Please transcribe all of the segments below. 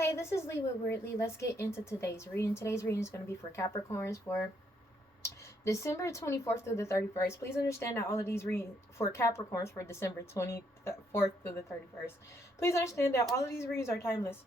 Hey, this is Lee with WeirdLee. Let's get into today's reading. Today's reading is going to be for Capricorns for December 24th through the 31st. Please understand that all of these readings for Capricorns for December 24th through the 31st. Please understand that all of these readings are timeless.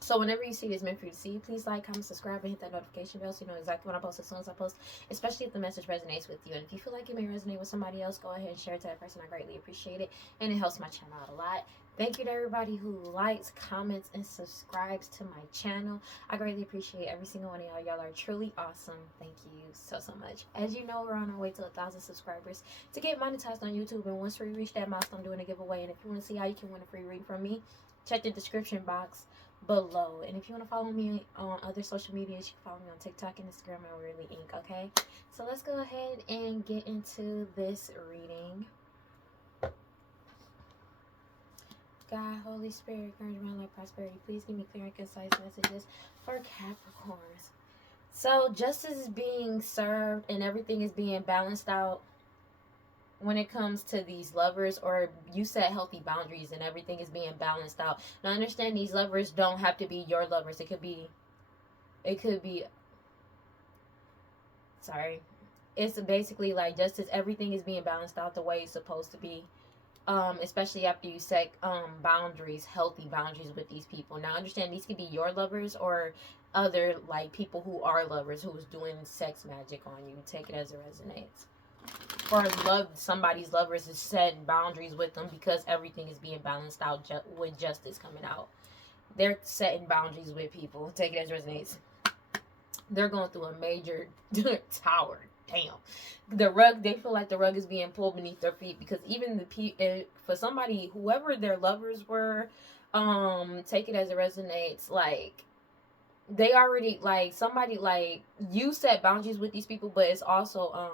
So whenever you see it is meant for you to see, please like, comment, subscribe, and hit that notification bell so you know exactly when I post as soon as I post, especially if the message resonates with you. And if you feel like it may resonate with somebody else, go ahead and share it to that person. I greatly appreciate it, and it helps my channel out a lot. Thank you to everybody who likes, comments, and subscribes to my channel. I greatly appreciate every single one of y'all. Y'all are truly awesome. Thank you so much. As you know, we're on our way to 1,000 subscribers to get monetized on YouTube. And once we reach that milestone, I'm doing a giveaway. And if you want to see how you can win a free reading from me, check the description box below. And if you want to follow me on other social medias, you can follow me on TikTok and Instagram at WeirdLee Inc. Okay? So let's go ahead and get into this reading. God, Holy Spirit, encouragement, life, prosperity. Please give me clear and concise messages for Capricorns. So justice is being served and everything is being balanced out when it comes to these lovers, or you set healthy boundaries and everything is being balanced out. Now understand, these lovers don't have to be your lovers. It could be sorry. It's basically like justice, everything is being balanced out the way it's supposed to be. Especially after you set boundaries, healthy boundaries with these people. Now understand, these could be your lovers or other like people who are lovers who's doing sex magic on you. Take it as it resonates. For somebody's lovers is setting boundaries with them because everything is being balanced out with justice coming out. They're setting boundaries with people. Take it as it resonates. They're going through a major tower. Damn. The rug, they feel like the rug is being pulled beneath their feet because even for somebody, whoever their lovers were, take it as it resonates, like they already, like somebody, like you set boundaries with these people, but it's also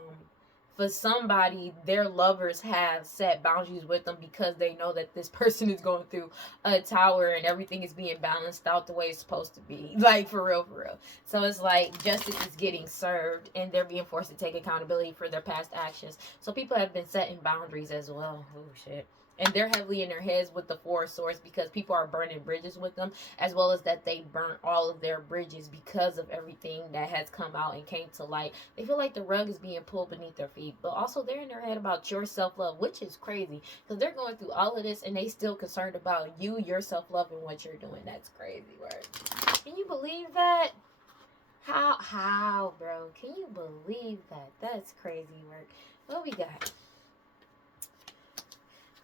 for somebody, their lovers have set boundaries with them because they know that this person is going through a tower and everything is being balanced out the way it's supposed to be. Like, for real, for real. So it's like justice is getting served and they're being forced to take accountability for their past actions. So people have been setting boundaries as well. Oh, shit. And they're heavily in their heads with the Four of Swords because people are burning bridges with them, as well as that they burnt all of their bridges because of everything that has come out and came to light. They feel like the rug is being pulled beneath their feet, but also they're in their head about your self-love, which is crazy because they're going through all of this and they still concerned about you, your self-love, and what you're doing. That's crazy work. Can you believe that? How, bro? Can you believe that? That's crazy work. What we got?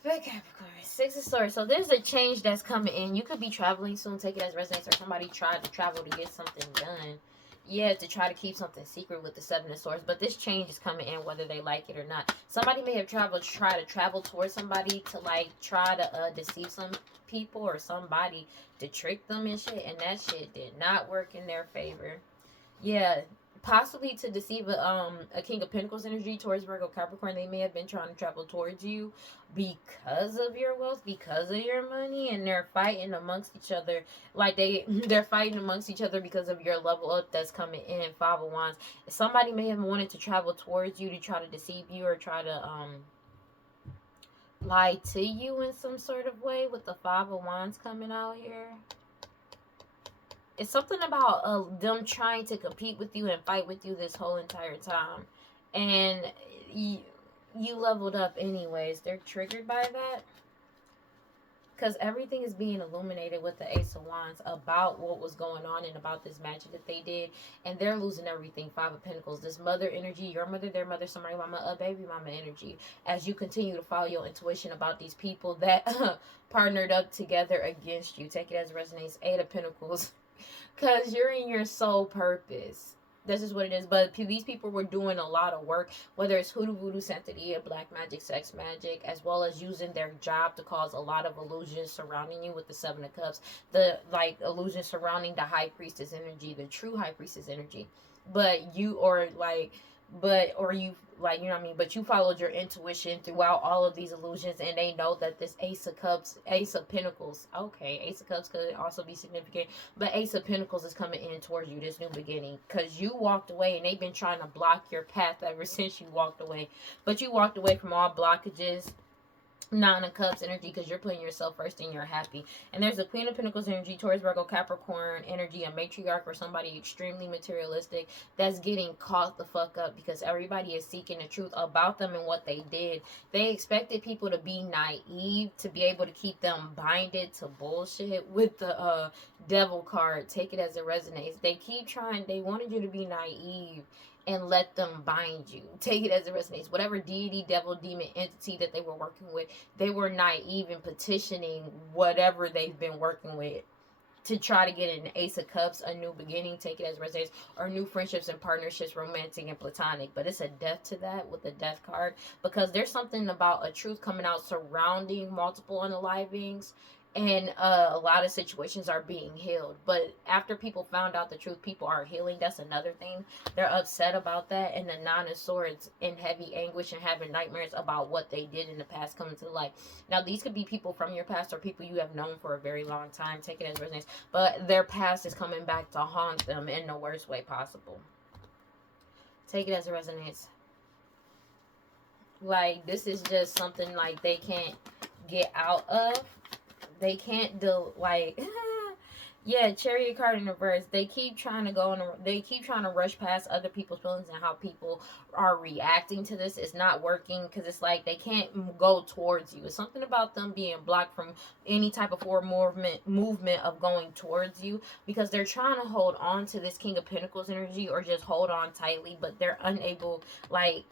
For Capricorn, Six of Swords. So there's a change that's coming in. You could be traveling soon. Take it as resonates, or somebody tried to travel to get something done. Yeah, to try to keep something secret with the Seven of Swords. But this change is coming in whether they like it or not. Somebody may have tried to travel towards somebody to like try to deceive some people or somebody to trick them and shit. And that shit did not work in their favor. Yeah. Possibly to deceive a King of Pentacles energy towards Virgo Capricorn. They may have been trying to travel towards you because of your wealth, because of your money, and they're fighting amongst each other. Like they're fighting amongst each other because of your level up that's coming in. Five of Wands. Somebody may have wanted to travel towards you to try to deceive you or try to lie to you in some sort of way with the Five of Wands coming out here. It's something about them trying to compete with you and fight with you this whole entire time. And you leveled up anyways. They're triggered by that. Because everything is being illuminated with the Ace of Wands about what was going on and about this magic that they did. And they're losing everything. Five of Pentacles. This mother energy, your mother, their mother, somebody mama, a baby mama energy. As you continue to follow your intuition about these people that partnered up together against you. Take it as it resonates. Eight of Pentacles. Because you're in your soul purpose. This is what it is. But these people were doing a lot of work. Whether it's hoodoo, voodoo, santeria, black magic, sex magic. As well as using their job to cause a lot of illusions surrounding you with the Seven of Cups. The illusions surrounding the High Priestess energy. The true High Priestess energy. But you you know what I mean, but you followed your intuition throughout all of these illusions, and they know that this Ace of Cups, Ace of Pentacles, okay, Ace of Cups could also be significant, but Ace of Pentacles is coming in towards you, this new beginning, because you walked away, and they've been trying to block your path ever since you walked away, but you walked away from all blockages, Nine of Cups energy, because you're putting yourself first and you're happy. And there's a Queen of Pentacles energy, Taurus, Virgo, Capricorn energy, a matriarch or somebody extremely materialistic that's getting caught the fuck up because everybody is seeking the truth about them and what they did. They expected people to be naive to be able to keep them binded to bullshit with the devil card. Take it as it resonates. They keep trying, they wanted you to be naive and let them bind you. Take it as it resonates. Whatever deity, devil, demon, entity that they were working with, they were naive in petitioning whatever they've been working with to try to get an Ace of Cups, a new beginning, take it as it resonates, or new friendships and partnerships, romantic and platonic. But it's a death to that with the death card, because there's something about a truth coming out surrounding multiple unalivings, and a lot of situations are being healed. But after people found out the truth, people are healing. That's another thing. They're upset about that, and the Nine of Swords in heavy anguish and having nightmares about what they did in the past coming to light. Now, these could be people from your past or people you have known for a very long time. Take it as resonates. But their past is coming back to haunt them in the worst way possible. Take it as it resonates. Like, this is just something like they can't get out of. They can't do, like, yeah, Chariot card in reverse. They keep trying to they keep trying to rush past other people's feelings and how people are reacting to this. It's not working because it's like they can't go towards you. It's something about them being blocked from any type of forward movement of going towards you, because they're trying to hold on to this King of Pentacles energy or just hold on tightly, but they're unable, like,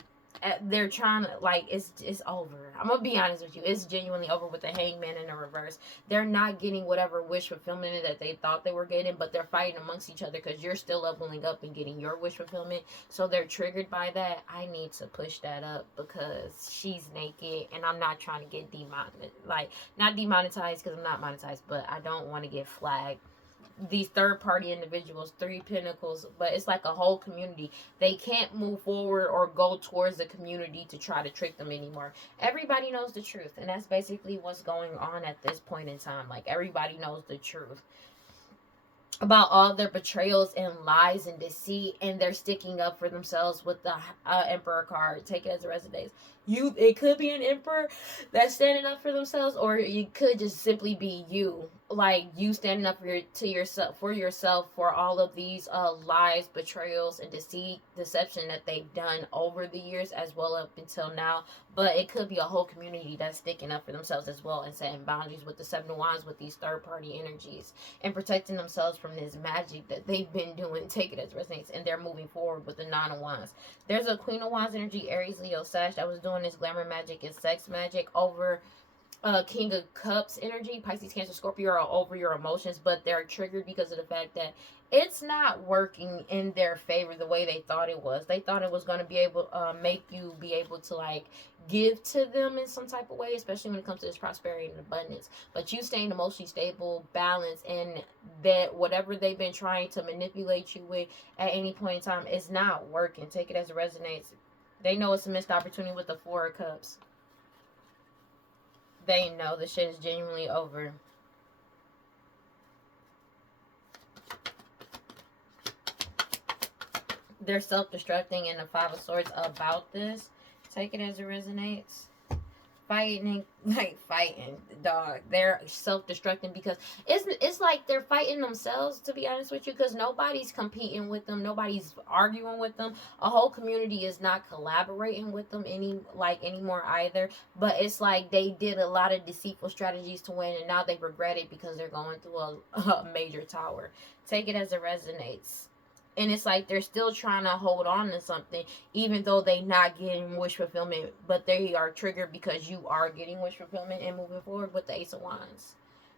they're trying to, like, it's over. I'm gonna be honest with you, it's genuinely over with the Hangman in the reverse. They're not getting whatever wish fulfillment that they thought they were getting, but they're fighting amongst each other because you're still leveling up and getting your wish fulfillment, so they're triggered by that. I need to push that up because she's naked and I'm not trying to get not demonetized because I'm not monetized, but I don't want to get flagged. These third party individuals, Three Pentacles, but it's like a whole community. They can't move forward or go towards the community to try to trick them anymore. Everybody knows the truth, and that's basically what's going on at this point in time. Like, everybody knows the truth about all their betrayals and lies and deceit, and they're sticking up for themselves with the Emperor card. Take it as it resonates. It could be an emperor that's standing up for themselves, or it could just simply be you, like you standing up for yourself for all of these lies, betrayals, and deception that they've done over the years as well up until now. But it could be a whole community that's sticking up for themselves as well and setting boundaries with the Seven of Wands, with these third party energies, and protecting themselves from this magic that they've been doing. Take it as resonates, and they're moving forward with the Nine of Wands. There's a Queen of Wands energy, Aries, Leo, Sag, that was doing this glamour magic and sex magic over King of Cups energy, Pisces, Cancer, Scorpio, are over your emotions, but they're triggered because of the fact that it's not working in their favor the way they thought it was. They thought it was going to be able make you be able to, like, give to them in some type of way, especially when it comes to this prosperity and abundance. But you staying emotionally stable, balanced, and that whatever they've been trying to manipulate you with at any point in time is not working. Take it as it resonates. They know it's a missed opportunity with the Four of Cups. They know the shit is genuinely over. They're self-destructing in the Five of Swords about this. Take it as it resonates. Fighting, dog. They're self-destructing because it's like they're fighting themselves, to be honest with you, because nobody's competing with them, nobody's arguing with them. A whole community is not collaborating with them anymore either. But it's like they did a lot of deceitful strategies to win, and now they regret it because they're going through a major tower. Take it as it resonates. And it's like they're still trying to hold on to something, even though they're not getting wish fulfillment. But they are triggered because you are getting wish fulfillment and moving forward with the Ace of Wands.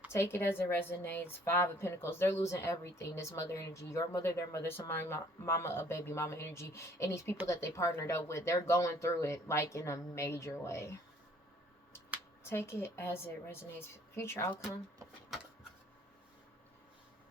Take it as it resonates. Five of Pentacles. They're losing everything. This mother energy. Your mother, their mother, somebody, mama, a baby mama energy. And these people that they partnered up with, they're going through it like in a major way. Take it as it resonates. Future outcome.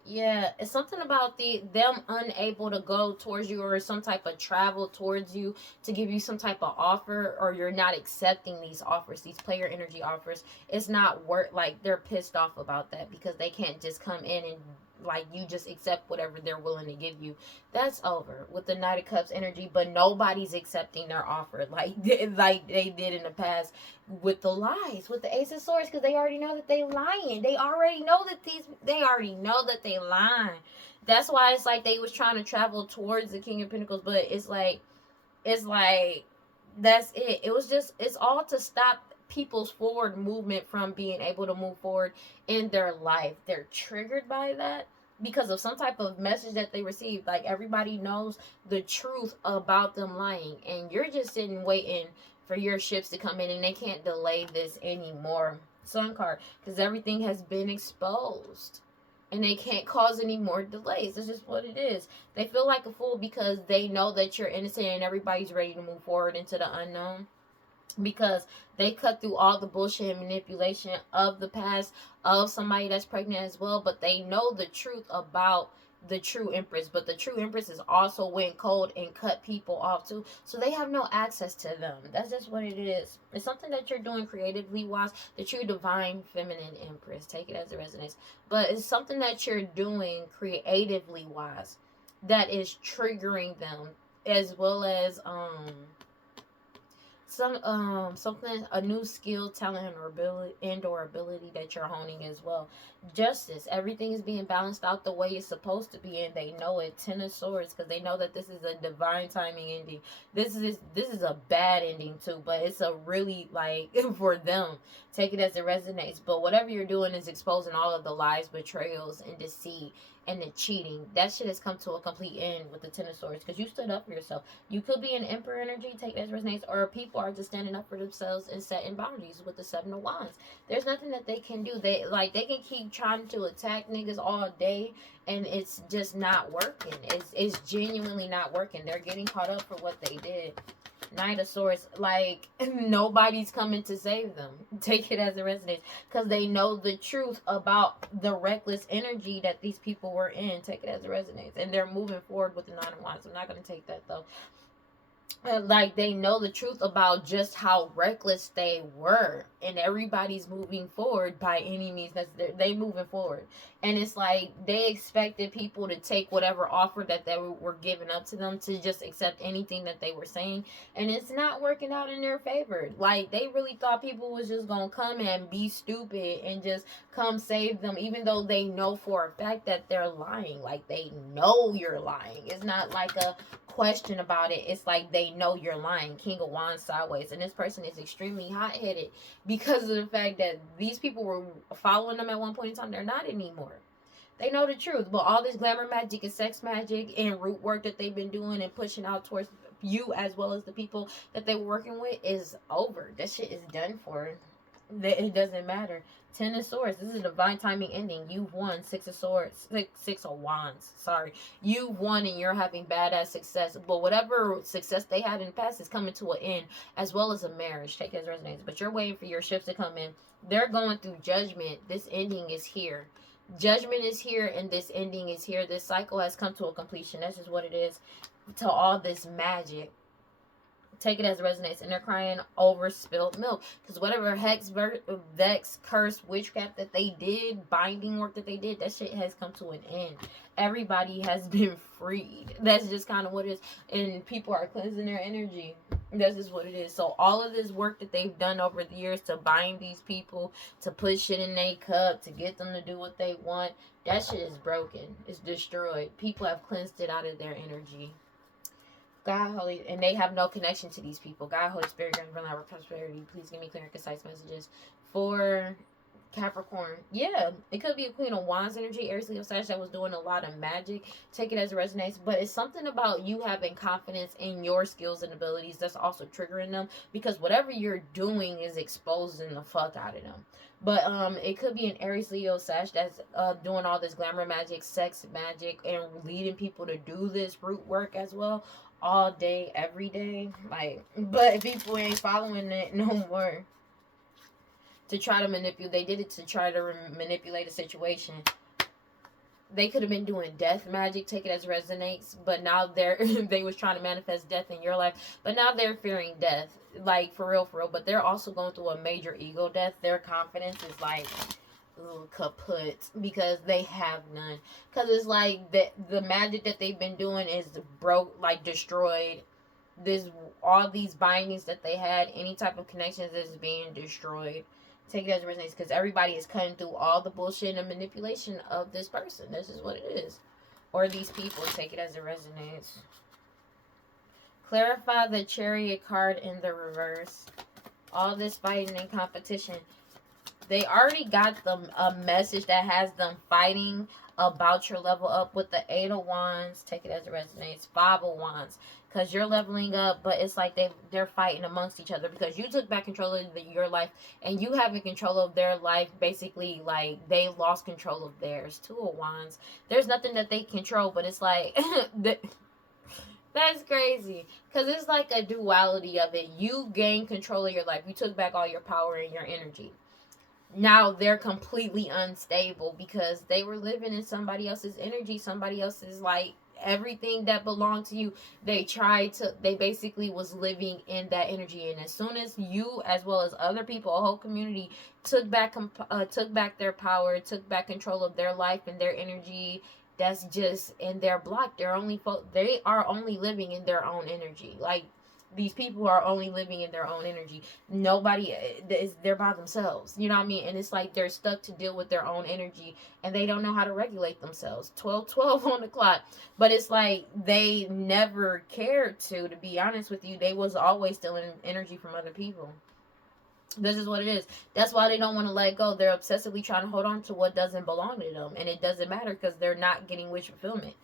Yeah, it's something about them unable to go towards you, or some type of travel towards you to give you some type of offer, or you're not accepting these offers, these player energy offers. It's not work. Like, they're pissed off about that because they can't just come in and like you just accept whatever they're willing to give you. That's over with the Knight of Cups energy, but nobody's accepting their offer like they did in the past with the lies, with the Ace of Swords, because they already know that they lying. They already know that they lying. That's why it's like they was trying to travel towards the King of Pentacles, but it's like that's it. It was just, it's all to stop people's forward movement from being able to move forward in their life. They're triggered by that because of some type of message that they received. Like, everybody knows the truth about them lying, and you're just sitting waiting for your ships to come in, and they can't delay this anymore. Sun card, because everything has been exposed and they can't cause any more delays. That's just what it is. They feel like a fool because they know that you're innocent and everybody's ready to move forward into the unknown, because they cut through all the bullshit and manipulation of the past of somebody that's pregnant as well. But they know the truth about the true Empress, but the true Empress is also went cold and cut people off too, so they have no access to them. That's just what it is. It's something that you're doing creatively wise, the true divine feminine Empress, take it as it resonates, but it's something that you're doing creatively wise that is triggering them, as well as something, a new skill, talent, or ability that you're honing as well. Justice, everything is being balanced out the way it's supposed to be, and they know it. 10 of Swords, because they know that this is a divine timing ending. This is a bad ending too, but it's a really, like, for them, take it as it resonates. But whatever you're doing is exposing all of the lies, betrayals, and deceit, and the cheating. That shit has come to a complete end with the 10 of Swords, because you stood up for yourself. You could be an Emperor energy, take it as it resonates, or people are just standing up for themselves and setting boundaries with the 7 of Wands. There's nothing that they can do. They can keep trying to attack niggas all day, and it's just not working. It's genuinely not working. They're getting caught up for what they did. Knight of Swords, like, nobody's coming to save them. Take it as it resonates, because they know the truth about the reckless energy that these people were in. Take it as it resonates, and they're moving forward with the 9 of Wands. I'm not going to take that though. Like, they know the truth about just how reckless they were, and everybody's moving forward by any means necessary. They moving forward, and it's like they expected people to take whatever offer that they were giving up to them, to just accept anything that they were saying, and it's not working out in their favor. Like, they really thought people was just gonna come and be stupid and just come save them, even though they know for a fact that they're lying. Like, they know you're lying. It's not like a question about it. It's like they know you're lying. King of Wands sideways, and this person is extremely hot-headed because of the fact that these people were following them at one point in time. They're not anymore. They know the truth, but all this glamour magic and sex magic and root work that they've been doing and pushing out towards you as well as the people that they were working with is over. That shit is done for. It doesn't matter. 10 of Swords, this is a divine timing ending. You've won. 6 of Swords, 6 of Wands, sorry. You've won, and you're having badass success, but whatever success they had in the past is coming to an end, as well as a marriage. Take it as resonates, but you're waiting for your ships to come in. They're going through judgment. This ending is here. Judgment is here, and this ending is here. This cycle has come to a completion. That's just what it is to all this magic. Take it as it resonates, and they're crying over spilled milk, because whatever hex, vex, curse, witchcraft that they did, binding work that they did, that shit has come to an end. Everybody has been freed. That's just kind of what it is, and people are cleansing their energy. That's just what it is. So all of this work that they've done over the years to bind these people, to put shit in their cup, to get them to do what they want, that shit is broken. It's destroyed. People have cleansed it out of their energy. God, Holy, and they have no connection to these people. God, Holy Spirit, grant them prosperity. Please give me clear and concise messages for Capricorn. Yeah, it could be a Queen of Wands energy, Aries, Leo, Sag, that was doing a lot of magic. Take it as it resonates, but it's something about you having confidence in your skills and abilities that's also triggering them, because whatever you're doing is exposing the fuck out of them. But it could be an Aries, Leo, Sag that's doing all this glamour magic, sex magic, and leading people to do this root work as well, all day, every day. Like, but people ain't following it no more. To try to manipulate, they did it to try to manipulate a situation. They could have been doing death magic, take it as resonates, but now they was trying to manifest death in your life, but now they're fearing death, like, for real, but they're also going through a major ego death. Their confidence is kaput, because they have none. Because it's like the magic that they've been doing is broke, like destroyed. This all these bindings that they had, any type of connections is being destroyed. Take it as it resonates, because everybody is cutting through all the bullshit and manipulation of this person. This is what it is, or these people. Take it as it resonates. Clarify the Chariot card in the reverse. All this fighting and competition. They already got them a message that has them fighting about your level up with the 8 of Wands. Take it as it resonates. 5 of Wands. Because you're leveling up, but it's like they're fighting amongst each other. Because you took back control of your life, and you having control of their life, basically, like, they lost control of theirs. 2 of Wands. There's nothing that they control, but it's like... That's crazy. Because it's like a duality of it. You gained control of your life. You took back all your power and your energy. Now they're completely unstable because they were living in somebody else's energy. Somebody else's, like, everything that belonged to you. They basically was living in that energy. And as soon as you, as well as other people, a whole community, took back their power, took back control of their life and their energy, that's just, and they're blocked. They are only living in their own energy. Like, these people are only living in their own energy. Nobody they're by themselves. You know what I mean? And it's like they're stuck to deal with their own energy, and they don't know how to regulate themselves. 12 on the clock. But it's like they never cared to be honest with you. They was always stealing energy from other people. This is what it is. That's why they don't want to let go. They're obsessively trying to hold on to what doesn't belong to them. And it doesn't matter because they're not getting wish fulfillment.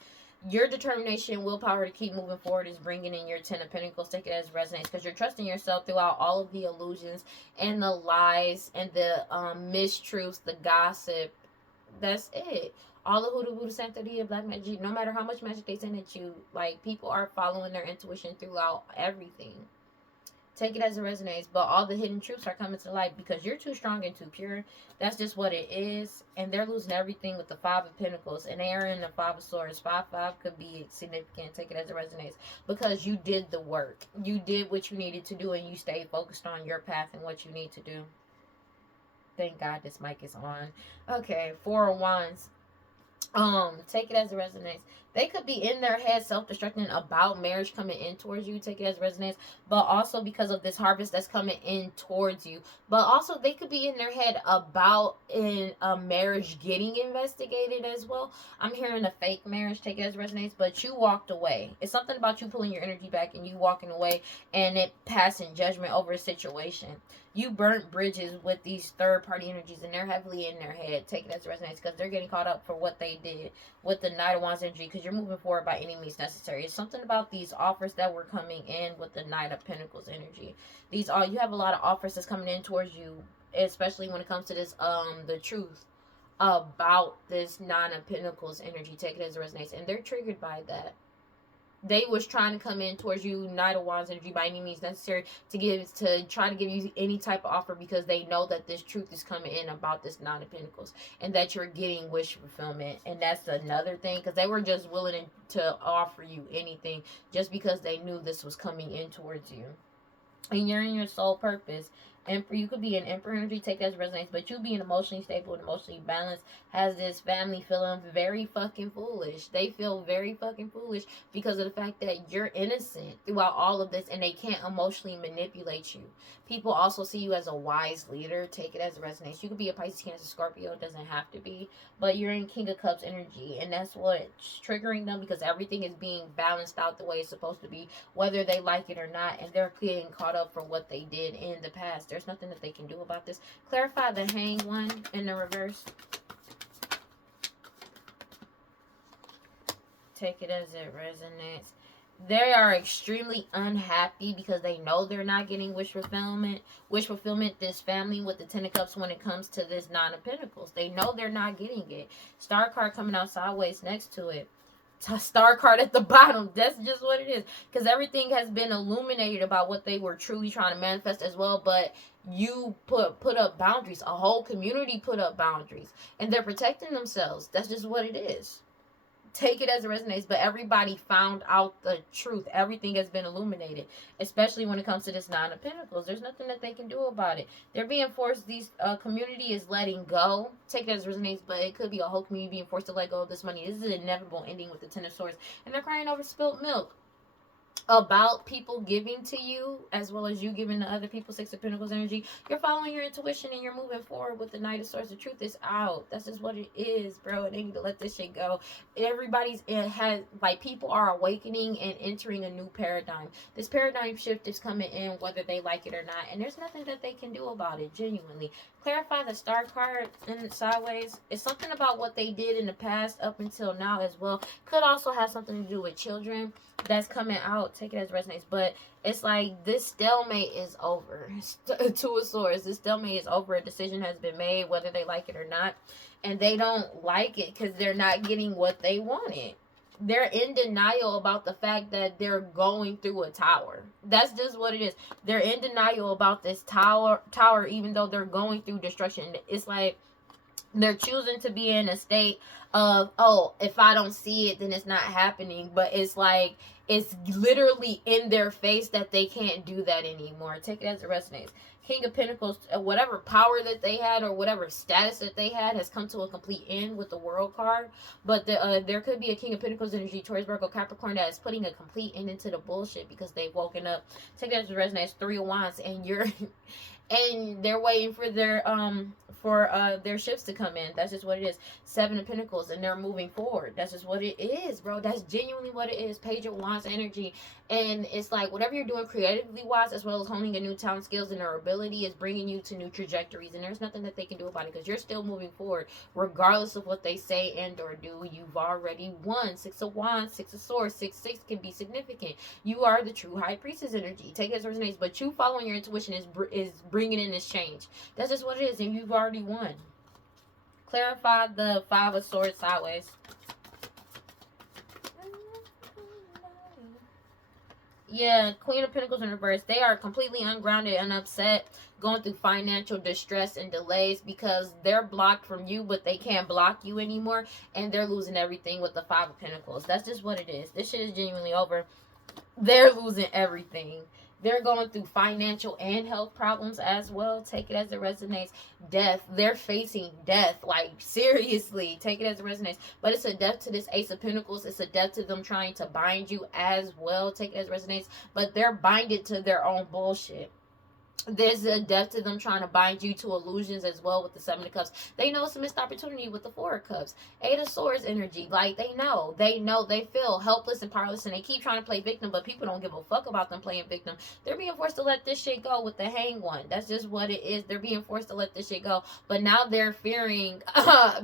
Your determination, willpower to keep moving forward is bringing in your 10 of Pentacles. Take it as resonates, because you're trusting yourself throughout all of the illusions and the lies and the mistruths, the gossip. That's it. All the hoodoo, voodoo, sanctity, black magic, no matter how much magic they send at you, like, people are following their intuition throughout everything. Take it as it resonates, but all the hidden truths are coming to light because you're too strong and too pure. That's just what it is. And they're losing everything with the 5 of Pentacles, and they are in the 5 of Swords. 5 could be significant. Take it as it resonates, because you did the work. You did what you needed to do, and you stayed focused on your path and what you need to do. Thank God this mic is on. Okay, 4 of Wands. Take it as it resonates. They could be in their head self-destructing about marriage coming in towards you. Take it as it resonates. But also because of this harvest that's coming in towards you. But also they could be in their head about a marriage getting investigated as well. I'm hearing a fake marriage. Take it as it resonates. But you walked away. It's something about you pulling your energy back and you walking away and it passing judgment over a situation. You burnt bridges with these third-party energies, and they're heavily in their head. Take it as it resonates, because they're getting caught up for what they did with the Knight of Wands energy, because you're moving forward by any means necessary. It's something about these offers that were coming in with the Knight of Pentacles energy. You have a lot of offers that's coming in towards you, especially when it comes to this, the truth about this Nine of Pentacles energy. Take it as it resonates, and they're triggered by that. They was trying to come in towards you, Knight of Wands energy, by any means necessary to try to give you any type of offer, because they know that this truth is coming in about this Nine of Pentacles and that you're getting wish fulfillment. And that's another thing, because they were just willing to offer you anything just because they knew this was coming in towards you. And you're in your soul purpose. And you could be an Emperor energy, take that as resonates, but you being emotionally stable and emotionally balanced has this family feeling very fucking foolish. They feel very fucking foolish because of the fact that you're innocent throughout all of this, and they can't emotionally manipulate you. People also see you as a wise leader. Take it as it resonates. You could be a Pisces, Cancer, Scorpio. It doesn't have to be. But you're in King of Cups energy, and that's what's triggering them, because everything is being balanced out the way it's supposed to be, whether they like it or not, and they're getting caught up for what they did in the past. There's nothing that they can do about this. Clarify the Hanged One in the reverse. Take it as it resonates. They are extremely unhappy because they know they're not getting wish fulfillment. This family with the 10 of Cups, when it comes to this Nine of Pentacles, they know they're not getting it. Star card coming out sideways next to it. Star card at the bottom. That's just what it is, because everything has been illuminated about what they were truly trying to manifest as well. But you put up boundaries. A whole community put up boundaries, and they're protecting themselves. That's just what it is. Take it as it resonates. But everybody found out the truth. Everything has been illuminated, especially when it comes to this Nine of Pentacles. There's nothing that they can do about it. They're being forced. These community is letting go. Take it as it resonates, but it could be a whole community being forced to let go of this money. This is an inevitable ending with the Ten of Swords, and they're crying over spilt milk about people giving to you as well as you giving to other people. Six of Pentacles energy. You're following your intuition and you're moving forward with the Knight of Swords. The truth is out. That's just what it is, bro. And they need to let this shit go. Everybody's like, people are awakening and entering a new paradigm. This paradigm shift is coming in whether they like it or not, and there's nothing that they can do about it. Genuinely clarify the Star card in sideways. It's something about what they did in the past up until now as well. Could also have something to do with children that's coming out. Take it as resonates. But it's like this stalemate is over. Two of Swords. This stalemate is over. A decision has been made whether they like it or not, and they don't like it because they're not getting what they wanted. They're in denial about the fact that they're going through a tower. That's just what it is. They're in denial about this tower even though they're going through destruction. It's like they're choosing to be in a state of, oh, if I don't see it, then it's not happening. But it's like, it's literally in their face that they can't do that anymore. Take it as it resonates. King of Pentacles, whatever power that they had or whatever status that they had has come to a complete end with the World card. But there could be a King of Pentacles energy, Taurus, Virgo, Capricorn, that is putting a complete end into the bullshit because they've woken up. Take that as it resonates. Three of Wands, and you're and they're waiting for their ships to come in. That's just what it is. Seven of Pentacles, and they're moving forward. That's just what it is, bro. That's genuinely what it is. Page of Wands energy. And it's like whatever you're doing creatively wise, as well as honing a new talent, skills, and their ability, is bringing you to new trajectories. And there's nothing that they can do about it because you're still moving forward regardless of what they say and or do. You've already won. Six of Wands, Six of Swords. 6-6 can be significant. You are the true High Priestess energy. Take it as it resonates. But you following your intuition is bringing in this change. That's just what it is, and you've already won. Clarify the Five of Swords sideways. Yeah, Queen of Pentacles in reverse. They are completely ungrounded and upset, going through financial distress and delays because they're blocked from you, but they can't block you anymore, and they're losing everything with the Five of Pentacles. That's just what it is. This shit is genuinely over. They're losing everything. They're going through financial and health problems as well. Take it as it resonates. Death. They're facing death. Like, seriously. Take it as it resonates. But it's a death to this Ace of Pentacles. It's a death to them trying to bind you as well. Take it as it resonates. But they're binded to their own bullshit. There's a death to them trying to bind you to illusions as well with the Seven of Cups. They know it's a missed opportunity with the Four of Cups. Eight of Swords energy. Like, they know. They feel helpless and powerless, and they keep trying to play victim, but people don't give a fuck about them playing victim. They're being forced to let this shit go with the Hanged One. That's just what it is. They're being forced to let this shit go. But now they're fearing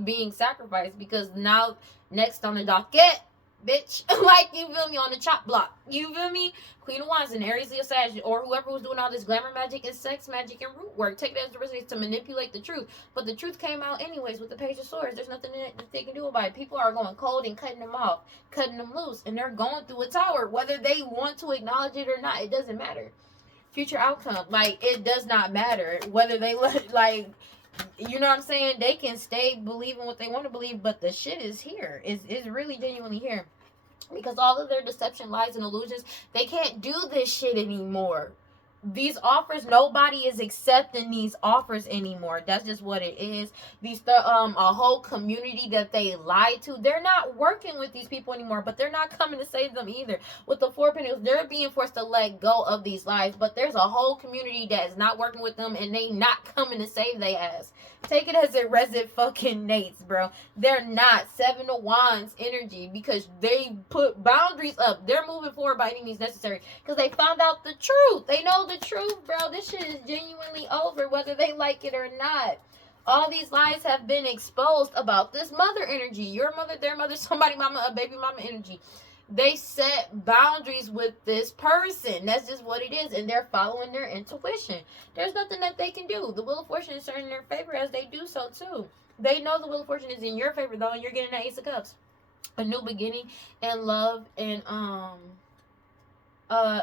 being sacrificed because now next on the docket, bitch, like, you feel me, on the chop block, you feel me? Queen of Wands and Aries, Leo, Sag, or whoever was doing all this glamour magic and sex magic and root work, take it as a resonates to manipulate the truth. But the truth came out anyways with the Page of Swords. There's nothing that they can do about it. People are going cold and cutting them off, cutting them loose, and they're going through a tower. Whether they want to acknowledge it or not, it doesn't matter. Future outcome, like, it does not matter whether they let, like, you know what I'm saying? They can stay believing what they want to believe, but the shit is here. It's really genuinely here. Because all of their deception, lies, and illusions, they can't do this shit anymore. These offers, nobody is accepting these offers anymore. That's just what it is. These a whole community that they lied to, they're not working with these people anymore, but they're not coming to save them either. With the Four of Pentacles, they're being forced to let go of these lies, but there's a whole community that is not working with them, and they not coming to save their ass. Take it as it resident fucking Nates, bro. They're not. Seven of Wands energy, because they put boundaries up. They're moving forward by any means necessary because they found out the truth. They know the truth, bro. This shit is genuinely over, whether they like it or not. All these lies have been exposed about this mother energy. Your mother, their mother, somebody mama, a baby mama energy. They set boundaries with this person. That's just what it is. And they're following their intuition. There's nothing that they can do. The Wheel of Fortune is turning in their favor as they do so too. They know the Wheel of Fortune is in your favor though, and you're getting that Ace of Cups. A new beginning and love and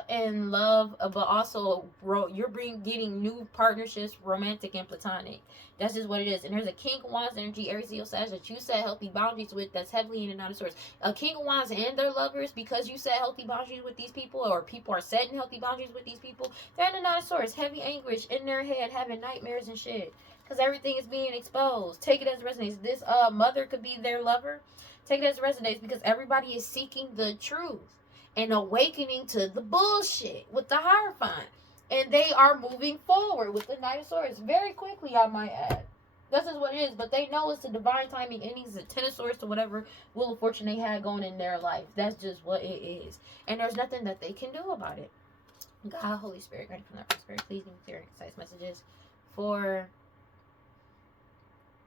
in love, but also you're getting new partnerships, romantic and platonic. That's just what it is. And there's a King of Wands energy, Aries, Leo, Sag, that you set healthy boundaries with. That's heavily in and out of sorts. A King of Wands and their lovers, because you set healthy boundaries with these people, or people are setting healthy boundaries with these people, they're in and out of sorts. Heavy anguish in their head, having nightmares and shit, because everything is being exposed. Take it as it resonates. This mother could be their lover. Take it as it resonates, because everybody is seeking the truth and awakening to the bullshit with the Hierophant. And they are moving forward with the Knight of Swords very quickly, I might add. This is what it is. But they know it's the divine timing endings, the Ten of Swords, to whatever Wheel of Fortune they had going in their life. That's just what it is. And there's nothing that they can do about it. God, Holy Spirit, ready from that Spirit, please give me clear and concise messages for...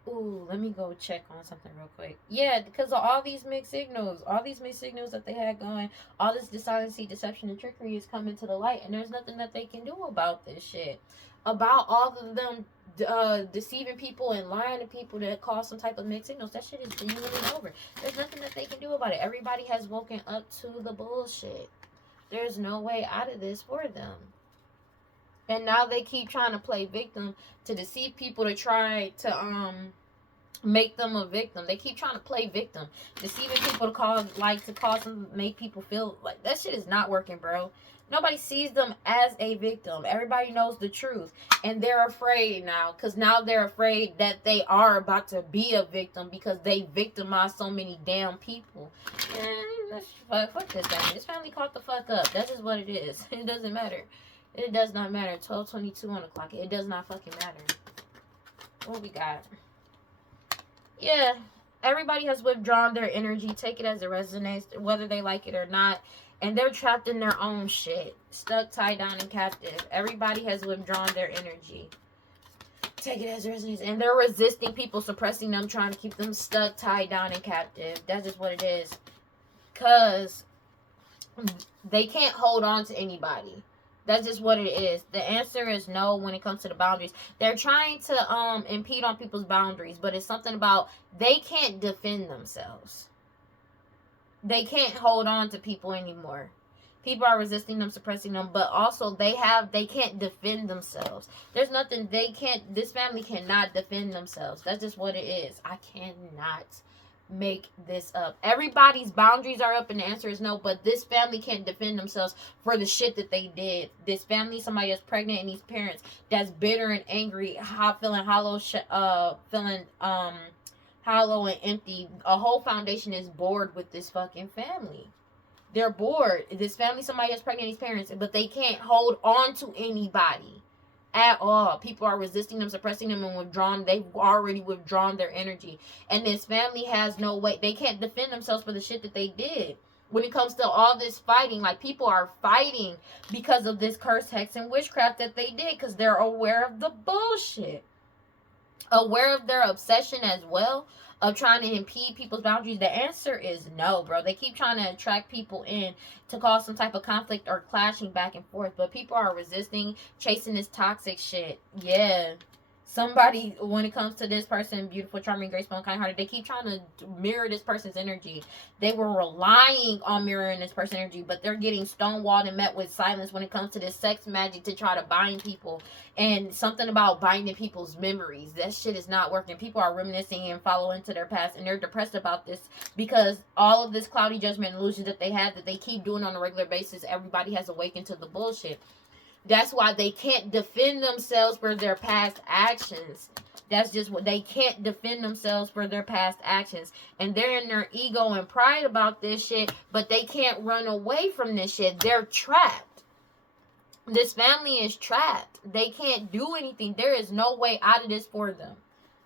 Ooh, let me go check on something real quick. Yeah, because of all these mixed signals that they had going, all this dishonesty, deception, and trickery is coming to the light, and there's nothing that they can do about this shit. About all of them deceiving people and lying to people that cause some type of mixed signals, that shit is genuinely over. There's nothing that they can do about it. Everybody has woken up to the bullshit. There's no way out of this for them. And now they keep trying to play victim to deceive people, to try to make them a victim. They keep trying to play victim, deceiving people to cause them, make people feel like that shit is not working, bro. Nobody sees them as a victim. Everybody knows the truth, and they're afraid now, because now they're afraid that they are about to be a victim because they victimized so many damn people. And fuck this family. This family caught the fuck up. That's just what it is. It doesn't matter. It does not matter. 12:22 on the clock. It does not fucking matter. What we got? Yeah, everybody has withdrawn their energy. Take it as it resonates, whether they like it or not. And they're trapped in their own shit. Stuck, tied down, and captive. Everybody has withdrawn their energy. Take it as it resonates. And they're resisting people, suppressing them, trying to keep them stuck, tied down, and captive. That's just what it is. Because they can't hold on to anybody. That's just what it is. The answer is no when it comes to the boundaries. They're trying to impede on people's boundaries, but it's something about they can't defend themselves. They can't hold on to people anymore. People are resisting them, suppressing them, but also they can't defend themselves. There's nothing this family cannot defend themselves. That's just what it is. I cannot make this up. Everybody's boundaries are up and the answer is no, but this family can't defend themselves for the shit that they did. This family, somebody that's pregnant, and these parents that's bitter and angry, feeling hollow, hollow and empty. A whole foundation is bored with this fucking family. They're bored. This family, somebody that's pregnant, these parents, but they can't hold on to anybody at all. People are resisting them, suppressing them, and withdrawn. They've already withdrawn their energy. And this family has no way. They can't defend themselves for the shit that they did. When it comes to all this fighting, like, people are fighting because of this curse, hex, and witchcraft that they did, because they're aware of the bullshit. Aware of their obsession as well, of trying to impede people's boundaries. The answer is no, bro. They keep trying to attract people in to cause some type of conflict or clashing back and forth, but people are resisting, chasing this toxic shit. Yeah. Somebody, when it comes to this person, beautiful, charming, graceful, and kind-hearted, they keep trying to mirror this person's energy. They were relying on mirroring this person's energy, but they're getting stonewalled and met with silence when it comes to this sex magic to try to bind people. And something about binding people's memories. That shit is not working. People are reminiscing and following into their past, and they're depressed about this because all of this cloudy judgment and illusions that they have that they keep doing on a regular basis, everybody has awakened to the bullshit. That's why they can't defend themselves for their past actions. That's just what they can't defend themselves for their past actions. And they're in their ego and pride about this shit, but they can't run away from this shit. They're trapped. This family is trapped. They can't do anything. There is no way out of this for them.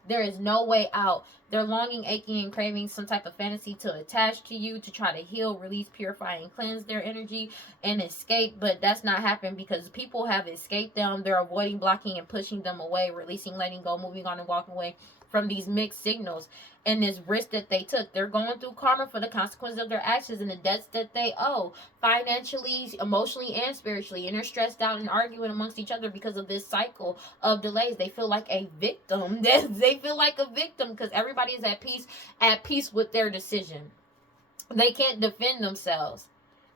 There is no way out. They're longing, aching, and craving some type of fantasy to attach to you, to try to heal, release, purify, and cleanse their energy and escape. But that's not happening because people have escaped them. They're avoiding, blocking, and pushing them away, releasing, letting go, moving on, and walking away from these mixed signals and this risk that they took. They're going through karma for the consequences of their actions and the debts that they owe, financially, emotionally, and spiritually. And they're stressed out and arguing amongst each other because of this cycle of delays. They feel like a victim. They feel like a victim because everybody is at peace with their decision. They can't defend themselves.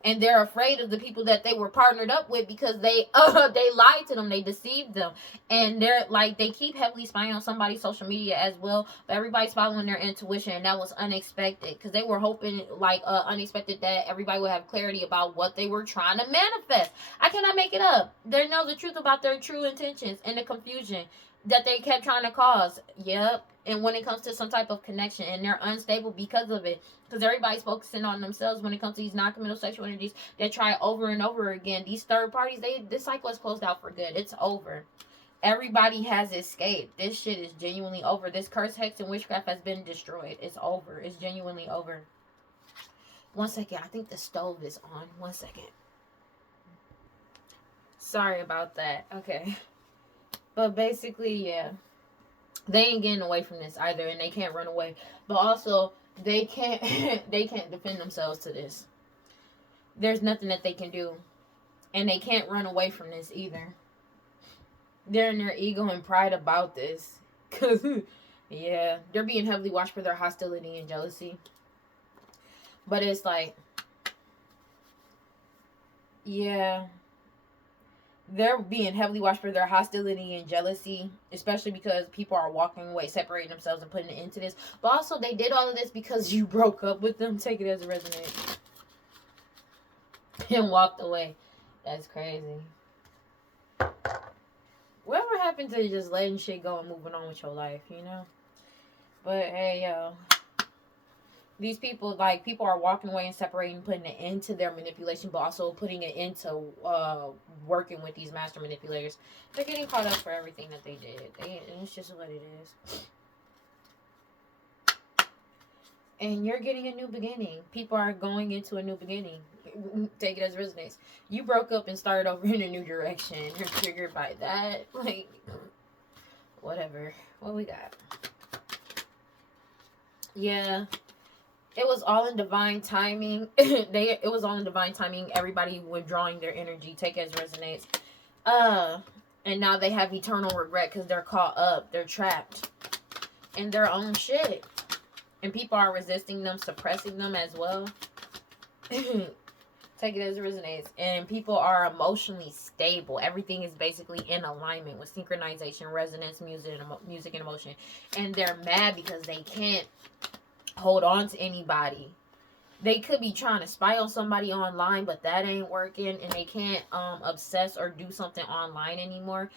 And they're afraid of the people that they were partnered up with because they lied to them, they deceived them, and they're like, they keep heavily spying on somebody's social media as well. But everybody's following their intuition, and that was unexpected because they were hoping, like, unexpected, that everybody would have clarity about what they were trying to manifest. I cannot make it up. They know the truth about their true intentions and the confusion that they kept trying to cause. Yep. And when it comes to some type of connection, and they're unstable because of it, because everybody's focusing on themselves when it comes to these non-committal sexual energies. They try over and over again. These third parties, this cycle is closed out for good. It's over. Everybody has escaped. This shit is genuinely over. This curse, hex, and witchcraft has been destroyed. It's over. It's genuinely over. 1 second. I think the stove is on. 1 second. Sorry about that. Okay. But basically, yeah. They ain't getting away from this either, and they can't run away. But also, they can't they can't defend themselves to this. There's nothing that they can do. And they can't run away from this either. They're in their ego and pride about this. Cause yeah, they're being heavily watched for their hostility and jealousy. But it's like, yeah, they're being heavily watched for their hostility and jealousy, especially because people are walking away, separating themselves, and putting it into this. But also, they did all of this because you broke up with them. Take it as a resonate. And walked away. That's crazy. Whatever happened to just letting shit go and moving on with your life, you know? But hey, yo. These people, like, people are walking away and separating, putting it into their manipulation, but also putting it into working with these master manipulators. They're getting caught up for everything that they did. It's just what it is. And you're getting a new beginning. People are going into a new beginning. Take it as resonates. You broke up and started over in a new direction. You're triggered by that. Like, whatever. What we got? Yeah. It was all in divine timing. It was all in divine timing. Everybody withdrawing their energy. Take it as resonates. And now they have eternal regret because they're caught up. They're trapped in their own shit. And people are resisting them, suppressing them as well. Take it as it resonates. And people are emotionally stable. Everything is basically in alignment with synchronization, resonance, music, and emotion. And they're mad because they can't hold on to anybody. They could be trying to spy on somebody online, but that ain't working. And they can't obsess or do something online anymore.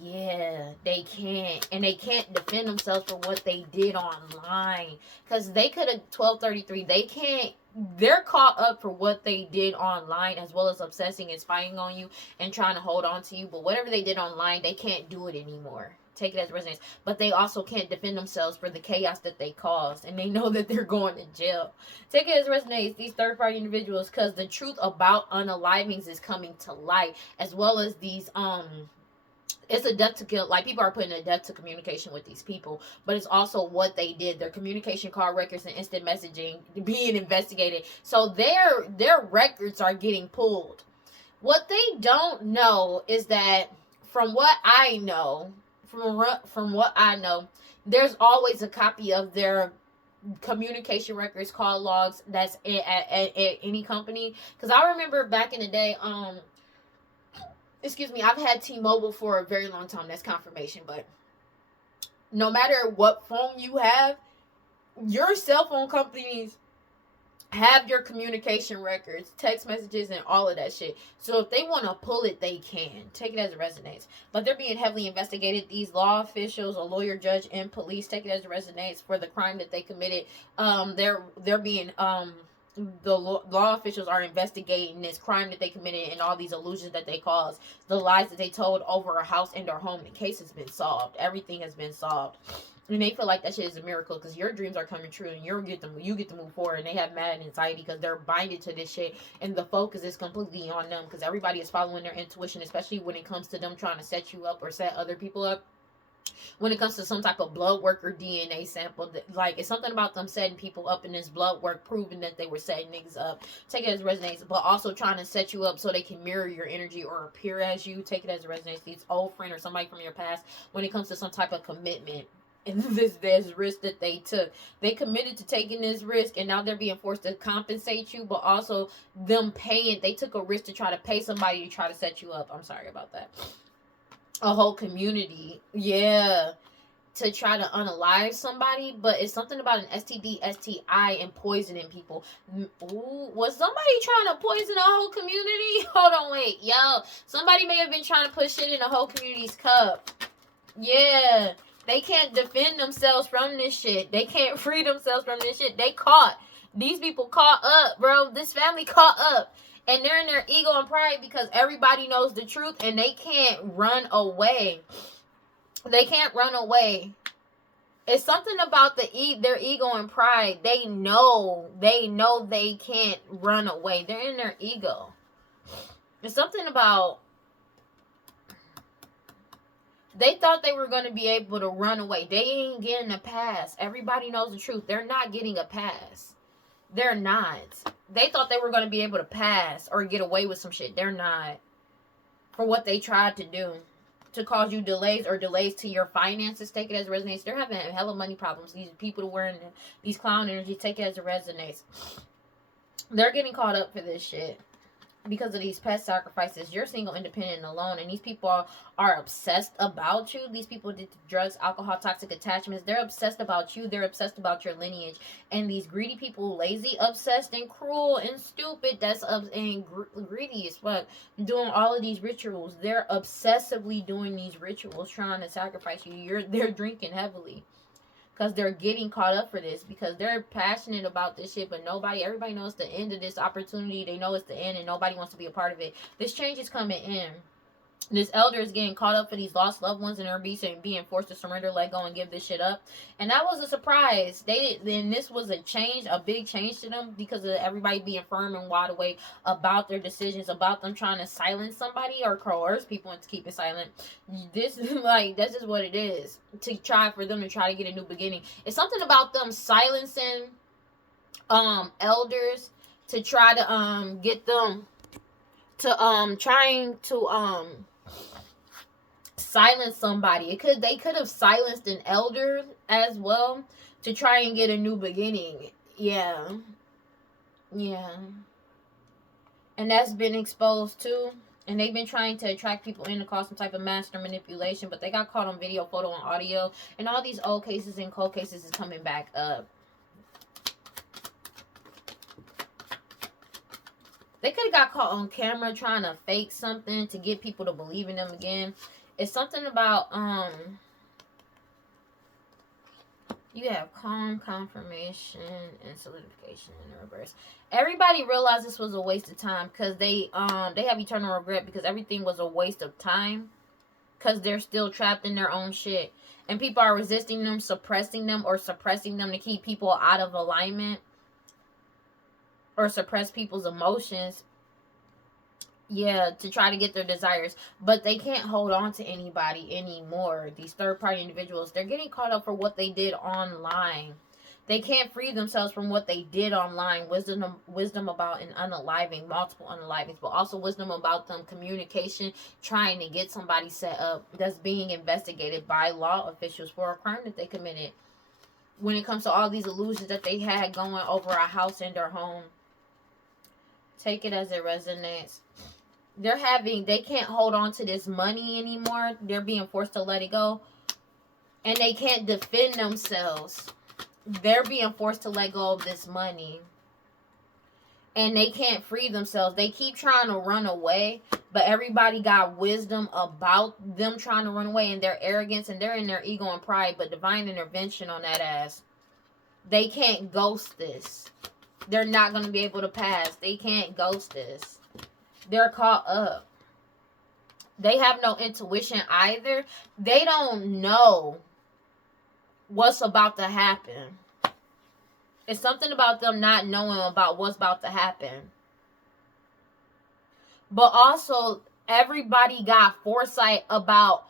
Yeah, they can't. And they can't defend themselves for what they did online. Because they could have 1233. They can't. They're caught up for what they did online, as well as obsessing and spying on you and trying to hold on to you. But whatever they did online, they can't do it anymore. Take it as resonance. But they also can't defend themselves for the chaos that they caused. And they know that they're going to jail. Take it as resonates, these third-party individuals, because the truth about unalivings is coming to light. As well as these, it's a death to kill. Like, people are putting a death to communication with these people. But it's also what they did. Their communication call records and instant messaging being investigated. So their records are getting pulled. What they don't know is that, from what I know, from what I know, there's always a copy of their communication records, call logs that's at any company. Because I remember back in the day, I've had T-Mobile for a very long time. That's confirmation. But no matter what phone you have, your cell phone companies have your communication records, text messages, and all of that shit. So if they want to pull it, they can. Take it as it resonates. But they're being heavily investigated. These law officials, a lawyer, judge, and police, take it as it resonates, for the crime that they committed. They're being the law officials are investigating this crime that they committed and all these illusions that they caused, the lies that they told over a house and their home. The case has been solved. Everything has been solved. And they feel like that shit is a miracle because your dreams are coming true and you get to move forward. And they have mad anxiety because they're binded to this shit. And the focus is completely on them because everybody is following their intuition, especially when it comes to them trying to set you up or set other people up. When it comes to some type of blood work or DNA sample, like, it's something about them setting people up in this blood work, proving that they were setting niggas up. Take it as resonates, but also trying to set you up so they can mirror your energy or appear as you. Take it as resonates. These old friend or somebody from your past. When it comes to some type of commitment, and this risk that they took. They committed to taking this risk, and now they're being forced to compensate you, but also them paying. They took a risk to try to pay somebody to try to set you up. I'm sorry about that. A whole community, yeah, to try to unalive somebody. But it's something about an STD, STI, and poisoning people. Ooh, was somebody trying to poison a whole community? Hold on, wait, yo, somebody may have been trying to put shit in a whole community's cup. Yeah, they can't defend themselves from this shit. They can't free themselves from this shit. They caught. These people caught up, bro. This family caught up. And they're in their ego and pride because everybody knows the truth and they can't run away. They can't run away. It's something about their ego and pride. They know they can't run away. They're in their ego. It's something about, they thought they were going to be able to run away. They ain't getting a pass. Everybody knows the truth. They're not getting a pass. They're not. They thought they were going to be able to pass or get away with some shit. They're not. For what they tried to do. To cause you delays or delays to your finances. Take it as a resonance. They're having hella money problems. These people wearing these clown energy. Take it as a resonance. They're getting caught up for this shit. Because of these pet sacrifices. You're single, independent, and alone. And these people are obsessed about you. These people did drugs, alcohol, toxic attachments. They're obsessed about you. They're obsessed about your lineage. And these greedy people, lazy, obsessed, and cruel, and stupid, and greedy as fuck, doing all of these rituals. They're obsessively doing these rituals, trying to sacrifice you. They're drinking heavily. Because they're getting caught up for this. Because they're passionate about this shit. But everybody knows the end of this opportunity. They know it's the end. And nobody wants to be a part of it. This change is coming in. This elder is getting caught up for these lost loved ones. And they're being forced to surrender, let go, and give this shit up. And that was a surprise. Then this was a big change to them. Because of everybody being firm and wide awake about their decisions. About them trying to silence somebody. Or coerce people into keeping silent. This is what it is. To try for them to try to get a new beginning. It's something about them silencing elders. To try to get them to trying to silence somebody. They could have silenced an elder as well to try and get a new beginning. Yeah. And that's been exposed too. And they've been trying to attract people in to cause some type of master manipulation, but they got caught on video, photo, and audio. And all these old cases and cold cases is coming back up. They could have got caught on camera trying to fake something to get people to believe in them again. It's something about, you have calm, confirmation, and solidification in the reverse. Everybody realized this was a waste of time because they have eternal regret because everything was a waste of time because they're still trapped in their own shit. And people are resisting them, suppressing them to keep people out of alignment. Or suppress people's emotions. Yeah, to try to get their desires. But they can't hold on to anybody anymore. These third-party individuals, they're getting caught up for what they did online. They can't free themselves from what they did online. Wisdom about an unaliving, multiple unalivings, but also wisdom about them communication, trying to get somebody set up that's being investigated by law officials for a crime that they committed. When it comes to all these illusions that they had going over a house and their home. Take it as it resonates. They can't hold on to this money anymore. They're being forced to let it go. And they can't defend themselves. They're being forced to let go of this money. And they can't free themselves. They keep trying to run away. But everybody got wisdom about them trying to run away and their arrogance. And they're in their ego and pride. But divine intervention on that ass. They can't ghost this. They're not going to be able to pass. They can't ghost this. They're caught up. They have no intuition either. They don't know what's about to happen. It's something about them not knowing about what's about to happen. But also, everybody got foresight about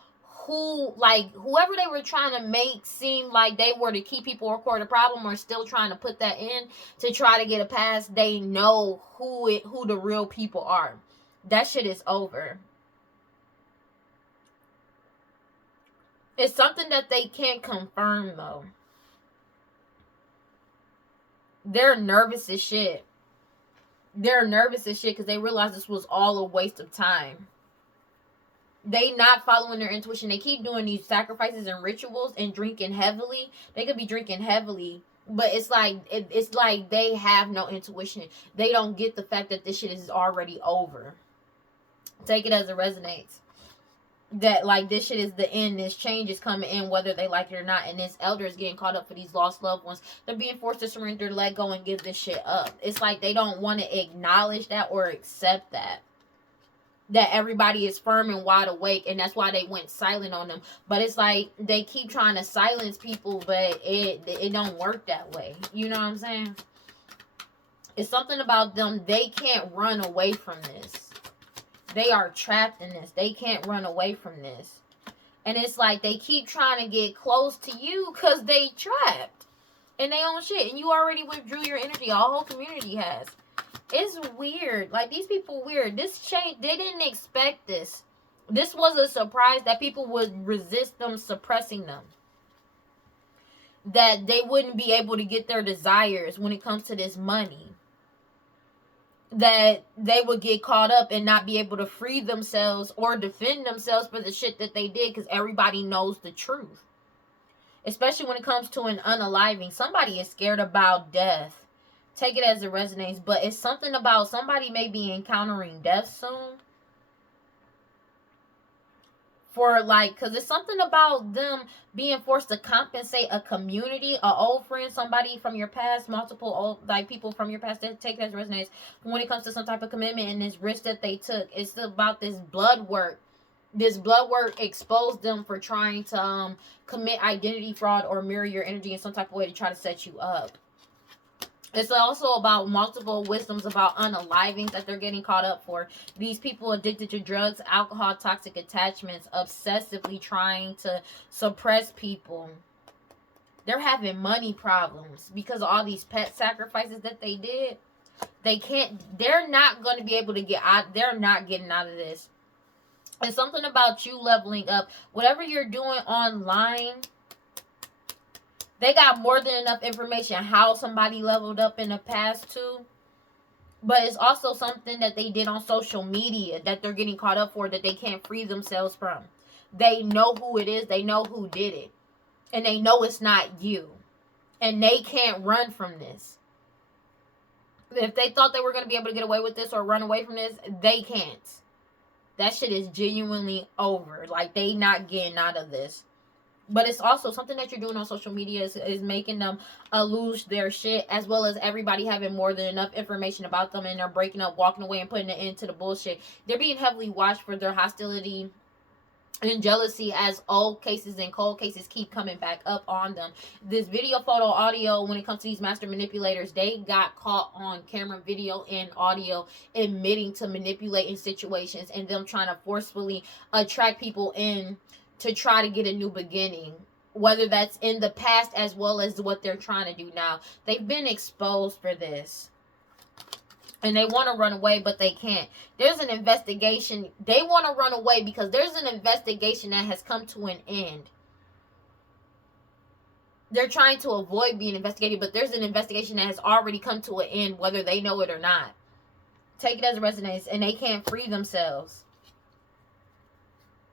whoever they were trying to make seem like they were to keep people or core the problem or still trying to put that in to try to get a pass. They know who the real people are. That shit is over. It's something that they can't confirm, though. They're nervous as shit. They're nervous as shit because they realize this was all a waste of time. They not following their intuition. They keep doing these sacrifices and rituals and drinking heavily. They could be drinking heavily, but it's like they have no intuition. They don't get the fact that this shit is already over. Take it as it resonates. That like this shit is the end. This change is coming in whether they like it or not. And this elder is getting caught up for these lost loved ones. They're being forced to surrender, let go, and give this shit up. It's like they don't want to acknowledge that or accept that everybody is firm and wide awake, and that's why they went silent on them. But it's like they keep trying to silence people, but it don't work that way. You know what I'm saying? It's something about them. They can't run away from this. They are trapped in this. They can't run away from this. And it's like they keep trying to get close to you because they trapped in their own shit. And you already withdrew your energy. Our whole community has. It's weird. Like, these people weird. This change, they didn't expect this. This was a surprise that people would resist them suppressing them. That they wouldn't be able to get their desires when it comes to this money. That they would get caught up and not be able to free themselves or defend themselves for the shit that they did because everybody knows the truth. Especially when it comes to an unaliving. Somebody is scared about death. Take it as it resonates, but it's something about somebody may be encountering death soon. For like, because it's something about them being forced to compensate a community, an old friend, somebody from your past, multiple old, like people from your past. That take it as it resonates. When it comes to some type of commitment and this risk that they took, it's about this blood work. This blood work exposed them for trying to commit identity fraud or mirror your energy in some type of way to try to set you up. It's also about multiple wisdoms about unalivings that they're getting caught up for. These people addicted to drugs, alcohol, toxic attachments, obsessively trying to suppress people. They're having money problems because of all these pet sacrifices that they did. They're not going to be able to get out. They're not getting out of this. It's something about you leveling up. Whatever you're doing online, they got more than enough information how somebody leveled up in the past too. But it's also something that they did on social media that they're getting caught up for that they can't free themselves from. They know who it is. They know who did it. And they know it's not you. And they can't run from this. If they thought they were going to be able to get away with this or run away from this, they can't. That shit is genuinely over. Like, they not getting out of this. But it's also something that you're doing on social media is making them lose their shit, as well as everybody having more than enough information about them, and they're breaking up, walking away, and putting an end to the bullshit. They're being heavily watched for their hostility and jealousy as old cases and cold cases keep coming back up on them. This video, photo, audio, when it comes to these master manipulators, they got caught on camera, video, and audio admitting to manipulating situations and them trying to forcefully attract people in to try to get a new beginning, whether that's in the past as well as what they're trying to do now. They've been exposed for this. And they want to run away, but they can't. There's an investigation. They want to run away because there's an investigation that has come to an end. They're trying to avoid being investigated, but there's an investigation that has already come to an end, whether they know it or not. Take it as it resonates, and they can't free themselves.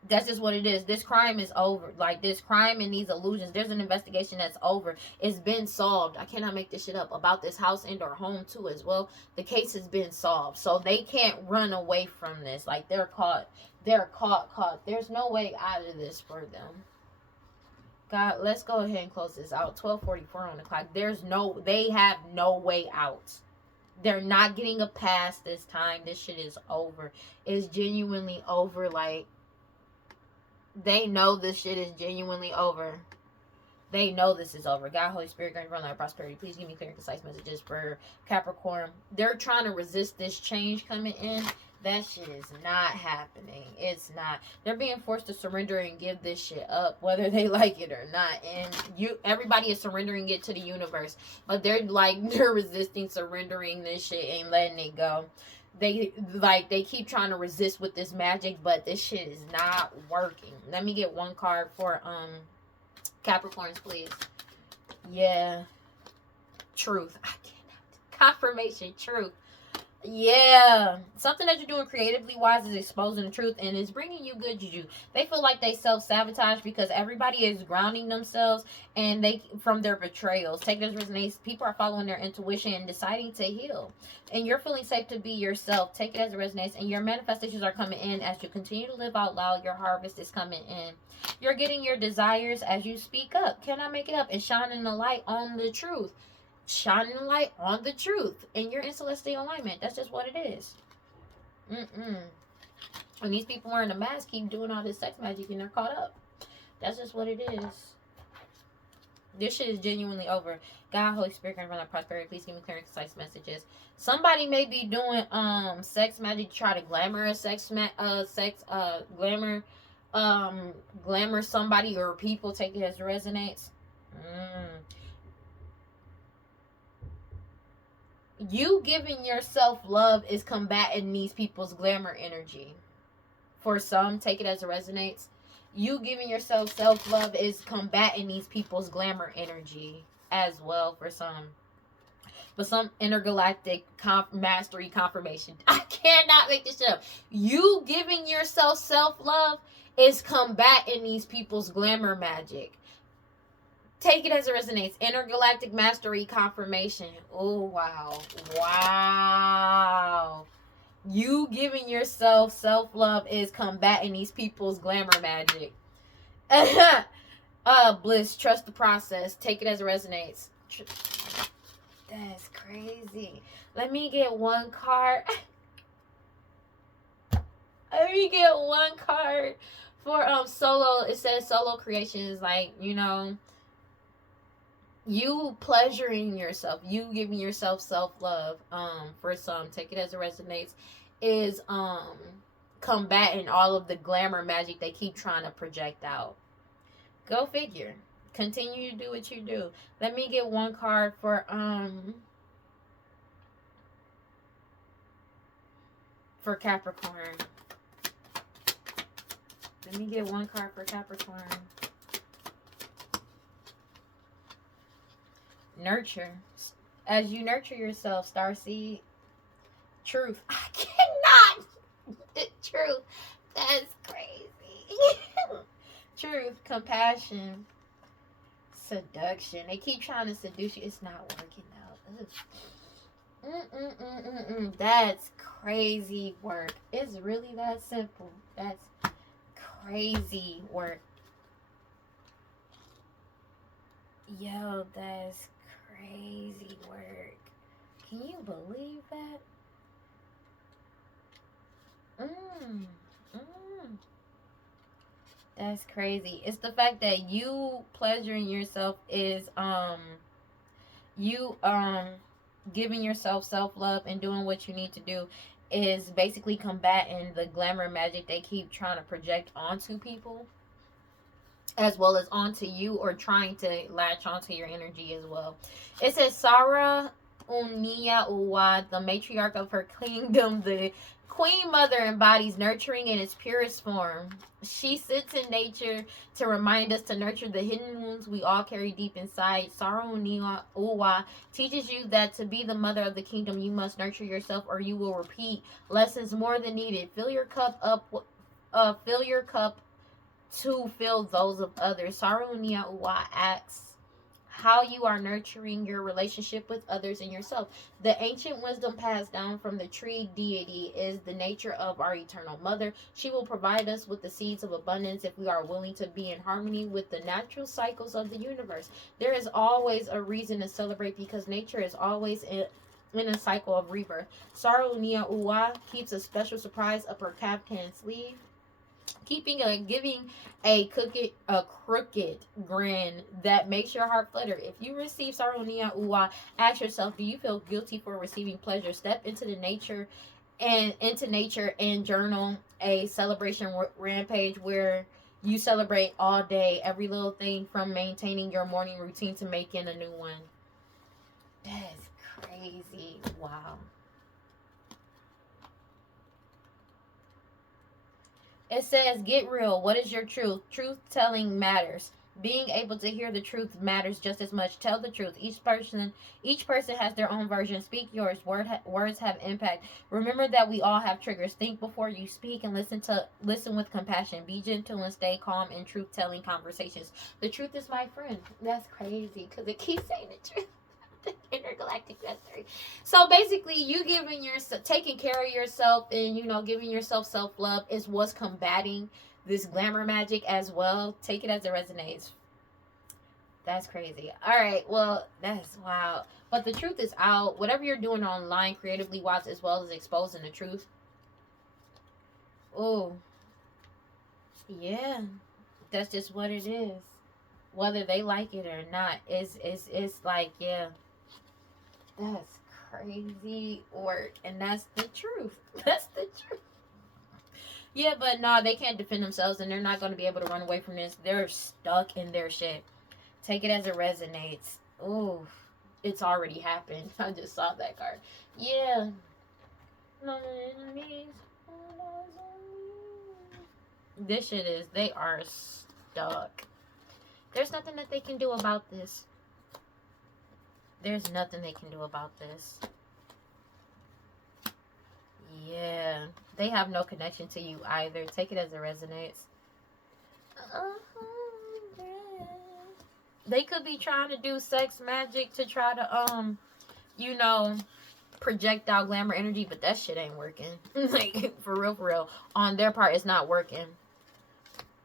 That's just what it is. This crime is over. Like, this crime and these illusions, there's an investigation that's over. It's been solved. I cannot make this shit up. About this house and or home too as well. The case has been solved. So they can't run away from this. Like, they're caught. They're caught. There's no way out of this for them. God, let's go ahead and close this out. 12:44 on the clock. They have no way out. They're not getting a pass this time. This shit is over. It's genuinely over. Like, they know this shit is genuinely over. They know this is over. God, Holy Spirit, grant life, prosperity. Please give me clear and concise messages for Capricorn. They're trying to resist this change coming in. That shit is not happening. It's not. They're being forced to surrender and give this shit up, whether they like it or not. And everybody is surrendering it to the universe, but they're resisting surrendering this shit and letting it go. They keep trying to resist with this magic, but this shit is not working. Let me get one card for Capricorns, please. Yeah. Truth. I cannot. Confirmation. Truth. Yeah. Something that you're doing creatively wise is exposing the truth and it's bringing you good juju. They feel like they self-sabotage because everybody is grounding themselves and from their betrayals. Take this resonance. People are following their intuition and deciding to heal. And you're feeling safe to be yourself. Take it as a resonance. And your manifestations are coming in as you continue to live out loud. Your harvest is coming in. You're getting your desires as you speak up. Cannot make it up. And shining the light on the truth. Shining the light on the truth. And you're in celestial alignment. That's just what it is. And these people wearing a mask keep doing all this sex magic and they're caught up. That's just what it is. This shit is genuinely over. God, Holy Spirit, grant life, prosperity. Please give me clear and concise messages. Somebody may be doing sex magic to try to glamour glamour somebody or people. Take it as resonates. You giving yourself love is combating these people's glamour energy. For some, take it as it resonates. You giving yourself self-love is combating these people's glamour energy as well for some. But some intergalactic mastery confirmation. I cannot make this up. You giving yourself self-love is combating these people's glamour magic. Take it as it resonates. Intergalactic mastery confirmation. Oh, wow. Wow. You giving yourself self-love is combating these people's glamour magic. Bliss. Trust the process. Take it as it resonates. That's crazy. Let me get one card. Let me get one card for solo. It says solo creations, like, you know, you pleasuring yourself, you giving yourself self-love. For some, take it as it resonates, is combating all of the glamour magic they keep trying to project out. Go figure. Continue to do what you do. Let me get one card for Capricorn. Let me get one card for Capricorn. Nurture. As you nurture yourself, Starseed. Truth. I cannot. Truth. That's crazy. Truth. Compassion. Seduction. They keep trying to seduce you. It's not working out. That's crazy work. It's really that simple. That's crazy work. Yo, that's crazy work. Can you believe that? That's crazy. It's the fact that you pleasuring yourself is you giving yourself self-love and doing what you need to do is basically combating the glamour magic they keep trying to project onto people, as well as onto you, or trying to latch onto your energy as well. It says Sarah Unia Uwa, the matriarch of her kingdom, the Queen Mother, embodies nurturing in its purest form. She sits in nature to remind us to nurture the hidden wounds we all carry deep inside. Sarah Unia Uwa teaches you that to be the mother of the kingdom, you must nurture yourself or you will repeat lessons more than needed. Fill your cup to fill those of others. Sarunia Uwa asks how you are nurturing your relationship with others and yourself. The ancient wisdom passed down from the tree deity is the nature of our eternal mother. She will provide us with the seeds of abundance if we are willing to be in harmony with the natural cycles of the universe. There is always a reason to celebrate because nature is always in a cycle of rebirth. Sarunia Uwa keeps a special surprise up her caftan sleeve. Giving a crooked grin that makes your heart flutter. If you receive sorrow nia uwa, ask yourself, do you feel guilty for receiving pleasure? Step into nature and journal a celebration rampage where you celebrate all day, every little thing from maintaining your morning routine to making a new one. That's crazy. Wow. It says, get real. What is your truth? Truth telling matters. Being able to hear the truth matters just as much. Tell the truth. Each person has their own version. Speak yours. Words have impact. Remember that we all have triggers. Think before you speak and listen with compassion. Be gentle and stay calm in truth telling conversations. The truth is my friend. That's crazy because it keeps saying the truth. Intergalactic mystery. So basically, you taking care of yourself and giving yourself self-love is what's combating this glamour magic as well. Take it as it resonates. That's crazy. All right, well, that's wow. But the truth is out. Whatever you're doing online creatively wise, as well as exposing the truth. Oh, yeah, that's just what it is. Whether they like it or not, it's like, yeah. That's crazy work. And that's the truth. That's the truth. Yeah, but no, they can't defend themselves and they're not going to be able to run away from this. They're stuck in their shit. Take it as it resonates. Ooh, it's already happened. I just saw that card. Yeah. This shit is, they are stuck. There's nothing that they can do about this. There's nothing they can do about this. Yeah. They have no connection to you either. Take it as it resonates. They could be trying to do sex magic to try to, project out glamour energy, but that shit ain't working. Like, for real. On their part, it's not working.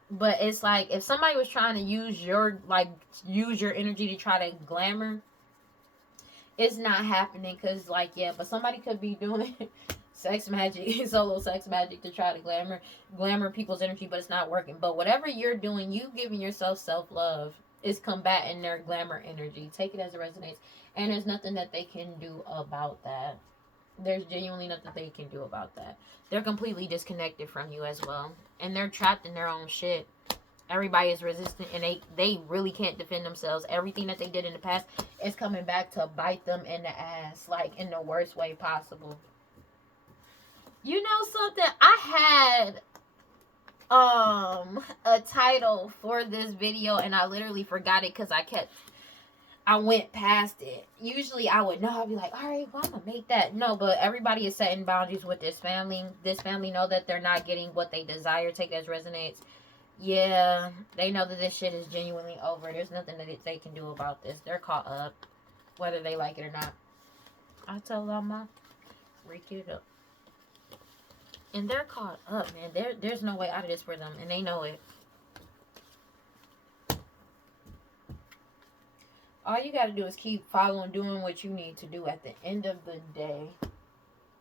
But it's like, if somebody was trying to use your energy to try to glamour, it's not happening, because, but somebody could be doing sex magic, solo sex magic to try to glamour people's energy, but it's not working. But whatever you're doing, you giving yourself self-love is combating their glamour energy. Take it as it resonates. And there's nothing that they can do about that. There's genuinely nothing they can do about that. They're completely disconnected from you as well. And they're trapped in their own shit. Everybody is resistant, and they really can't defend themselves. Everything that they did in the past is coming back to bite them in the ass, in the worst way possible. You know something? I had a title for this video, and I literally forgot it because I went past it. Usually I would know. I'd be like, all right, well, I'm gonna make that. No, but everybody is setting boundaries with this family. This family know that they're not getting what they desire. Take it as resonates. Yeah, they know that this shit is genuinely over. There's nothing that they can do about this. They're caught up, whether they like it or not. I tell them, freak it up. And they're caught up, man. There's no way out of this for them, and they know it. All you gotta do is keep doing what you need to do at the end of the day.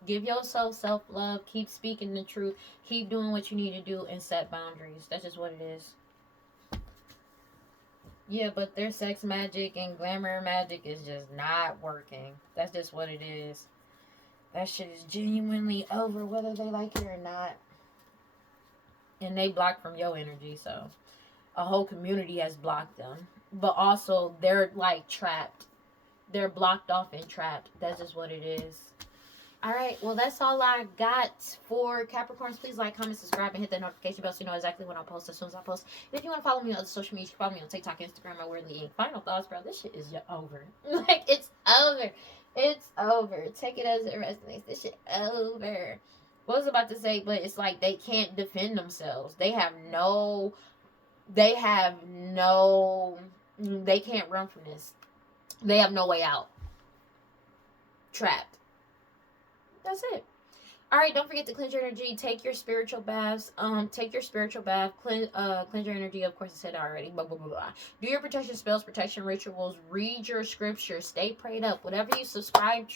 Give yourself self-love. Keep speaking the truth. Keep doing what you need to do and set boundaries. That's just what it is. Yeah, but their sex magic and glamour magic is just not working. That's just what it is. That shit is genuinely over, whether they like it or not. And they block from your energy, so a whole community has blocked them. But also, they're trapped. They're blocked off and trapped. That's just what it is. Alright, well, that's all I got for Capricorns. Please like, comment, subscribe, and hit that notification bell so you know exactly when I post as soon as I post. And if you want to follow me on other social media, you can follow me on TikTok, Instagram, at WeirdLee. Final thoughts, bro. This shit is over. It's over. It's over. Take it as it resonates. This shit over. What I was about to say, but it's like they can't defend themselves. They can't run from this. They have no way out. Trapped. That's it. All right, don't forget to cleanse your energy. Take your spiritual baths. Take your spiritual bath. Cleanse your energy. Of course, I said it already. Blah blah blah blah. Do your protection spells, protection rituals. Read your scriptures. Stay prayed up. Whatever you subscribe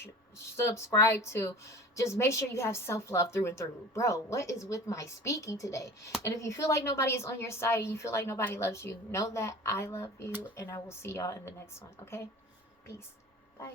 to, just make sure you have self love through and through, bro. What is with my speaking today? And if you feel like nobody is on your side, and you feel like nobody loves you, know that I love you, and I will see y'all in the next one. Okay, peace. Bye.